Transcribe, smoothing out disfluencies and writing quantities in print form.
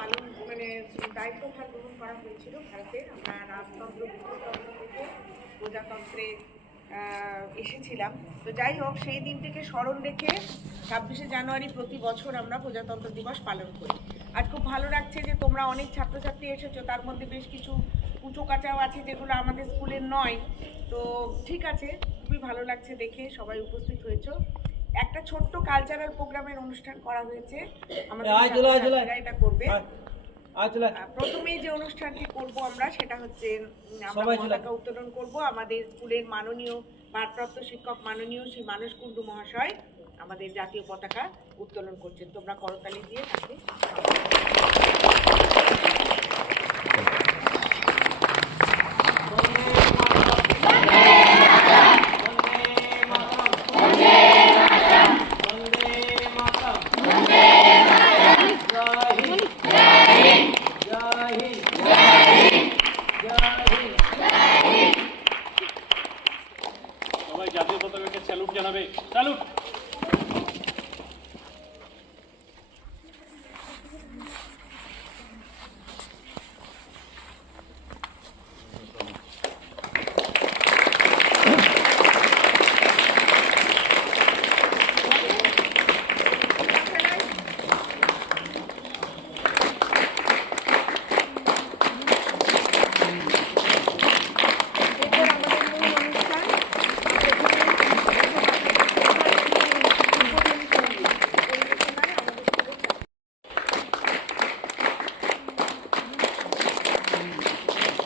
পালন মানে দায়িত্বভার গ্রহণ করা হয়েছিল ভারতের। আমরা রাজতন্ত্র বিপ্লবতন্ত্র থেকে প্রজাতন্ত্রে এসেছিলাম। তো যাই হোক, সেই দিনটিকে স্মরণ রেখে 26শে জানুয়ারি প্রতি বছর আমরা প্রজাতন্ত্র দিবস পালন করি। আর খুব ভালো লাগছে যে তোমরা অনেক ছাত্রছাত্রী এসেছো, তার মধ্যে বেশ কিছু কুচো কাচাও আছে যেগুলো আমাদের স্কুলের নয়। তো ঠিক আছে, খুবই ভালো লাগছে দেখে সবাই উপস্থিত হয়েছো। একটা ছোট্ট কালচারাল প্রোগ্রামের অনুষ্ঠান করা হয়েছে, আমাদের ছাত্রছাত্রীরা এটা করবে। প্রথমেই যে অনুষ্ঠানটি করব আমরা, সেটা হচ্ছে আমরা পতাকা উত্তোলন করব। আমাদের স্কুলের মাননীয় ভারপ্রাপ্ত শিক্ষক মাননীয় শ্রী মানস কুণ্ডু মহাশয় আমাদের জাতীয় পতাকা উত্তোলন করছেন। তোমরা করতালি দিয়ে তাকে